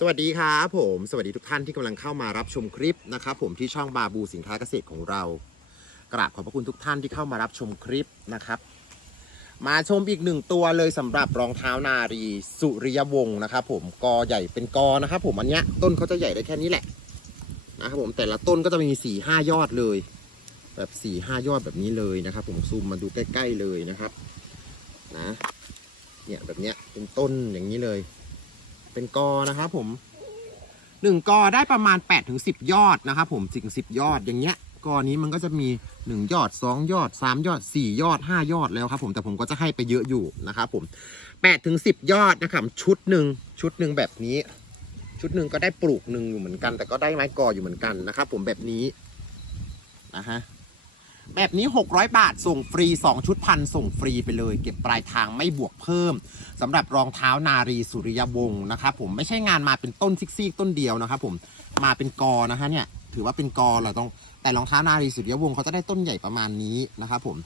สวัสดีครับผมสวัสดีทุกท่านที่กำลังเข้ามารับชมคลิปนะครับผมที่ช่องบาบูสินค้าเกษตรของเรา กราบขอบพระคุณทุกท่านที่เข้ามารับชมคลิปนะครับ มาชมอีกหนึ่งตัวเลยสำหรับรองเท้านารีสุริยวงศ์นะครับผมกอใหญ่เป็นกอนะครับผมอันเนี้ยต้นเขาจะใหญ่ได้แค่นี้แหละนะครับผมแต่ละต้นก็จะมีสี่ห้ายอดเลย แบบสี่ห้ายอดแบบนี้เลยนะครับ ผมซูมมาดูใกล้ ๆเลยนะครับนะเนี่ยแบบเนี้ยเป็นต้นอย่างนี้เลย เป็นกอนะครับผมหนึ่งกอได้ประมาณ8ปดถึงสิยอดนะครับผมถึงสิบยอดอย่างเงี้ยกอนี้มันก็จะมี 1 ยอด 2 ยอด 3 ยอด 4 ยอด 5 ยอดแล้วครับผมแต่ผมก็จะให้ไปเยอะอยู่นะครับผม8ถึง10 ยอดนะครับชุดหนึ่งชุดหนึ่งแบบนี้ ชุดหนึ่งก็ได้ปลูกหนึ่งอยู่เหมือนกัน แต่ก็ได้ไม้กออยู่เหมือนกันนะครับผมแบบนี้นะฮะ แบบนี้ 600 บาทส่งฟรี 2 ชุดพันส่งฟรีไปเลย เก็บปลายทางไม่บวกเพิ่มสำหรับรองเท้านารีสุริยวงศ์นะครับผมไม่ใช่งานมาเป็นต้นซิกซี่ต้นเดียวนะครับผมมาเป็นกอนะฮะเนี่ยถือว่าเป็นกอเราต้องแต่รองเท้านารีสุริยวงศ์เขาจะได้ต้นใหญ่ประมาณนี้นะครับผม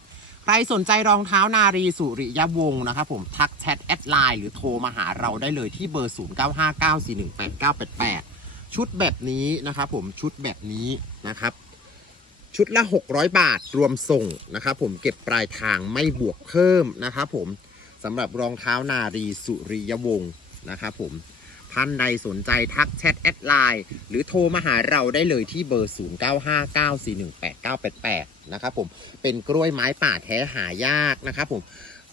ใครสนใจรองเท้านารีสุริยวงศ์นะครับผมทักแชทแอดไลน์หรือโทรมาหาเราได้เลยที่เบอร์ 0959418988 ชุดแบบนี้นะครับผมชุดแบบนี้นะครับ ชุดละ 600 บาทรวมส่งนะครับผมเก็บปลายทางไม่บวกเพิ่มนะครับผมสำหรับรองเท้านารีสุริยวงศ์นะครับผมท่านใดสนใจทักแชทแอดไลน์หรือโทรมาหาเราได้เลยที่เบอร์ 0959418988 นะครับผมเป็นกล้วยไม้ป่าแท้หายากนะครับผม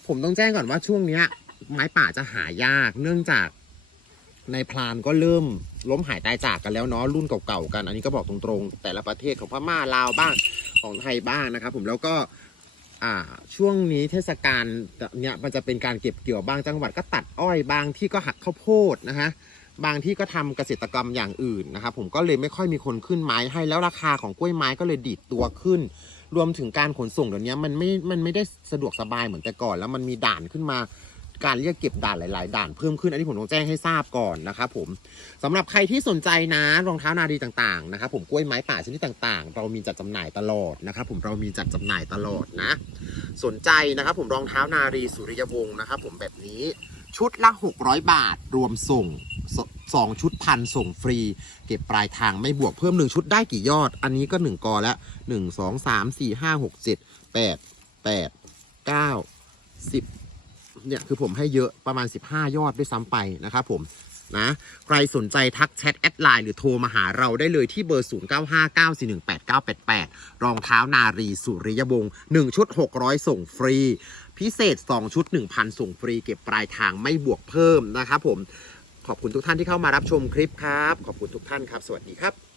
ผมต้องแจ้งก่อนว่าช่วงเนี้ยไม้ป่าจะหายากเนื่องจาก ในพรานก็เริ่มล้มหายตายจากกันแล้วเนาะรุ่นเก่าๆกัน อันนี้ก็บอกตรงๆ แต่ละประเทศของพม่าลาวบ้างของไทยบ้างนะครับ ผมแล้วก็อ่าช่วงนี้เทศกาลเนี่ยมันจะเป็นการเก็บเกี่ยวบางจังหวัดก็ตัดอ้อยบางที่ก็หักข้าวโพดนะฮะบางที่ก็ทำเกษตรกรรมอย่างอื่นนะครับผมก็เลยไม่ค่อยมีคนขึ้นไม้ให้แล้วราคาของกล้วยไม้ก็เลยดีดตัวขึ้น รวมถึงการขนส่งเดี๋ยวนี้มันไม่ มันไม่ได้สะดวกสบายเหมือนแต่ก่อน แล้วมันมีด่านขึ้นมา การเรียกเก็บด่านหลาย ๆ ด่านเพิ่มขึ้น อันนี้ผมต้องแจ้งให้ทราบก่อนนะครับผมสำหรับใครที่สนใจนะรองเท้านาดีต่าง ๆ นะครับผมกล้วยไม้ป่าชนิดต่าง ๆ เรามีจัดจำหน่ายตลอดนะครับผมเรามีจัดจำหน่ายตลอดนะ สนใจนะครับผมรองเท้านารีสุริยวงศ์นะครับผมแบบนี้ชุดละ 600 บาท รวมส่งสสองชุดพันส่งฟรี เก็บปลายทางไม่บวกเพิ่ม 1 ชุดได้กี่ยอด อันนี้ก็ 1 กอแล้ว 1 2 3 4 5 6 7 8 8 9 10 เนี่ยคือผมให้เยอะประมาณ 15 ยอดด้วยซ้ำไปนะครับผมนะใครสนใจทักแชทแอดไลน์หรือโทรมาหาเราได้เลยที่เบอร์ 0959418988 รองเท้านารีสุริยวงศ์1ชุด 600 ส่งฟรี พิเศษ 2 ชุด 1,000 ส่งฟรี เก็บปลายทางไม่บวกเพิ่มนะครับผม ขอบคุณทุกท่านที่เข้ามารับชมคลิปครับ ขอบคุณทุกท่านครับ สวัสดีครับ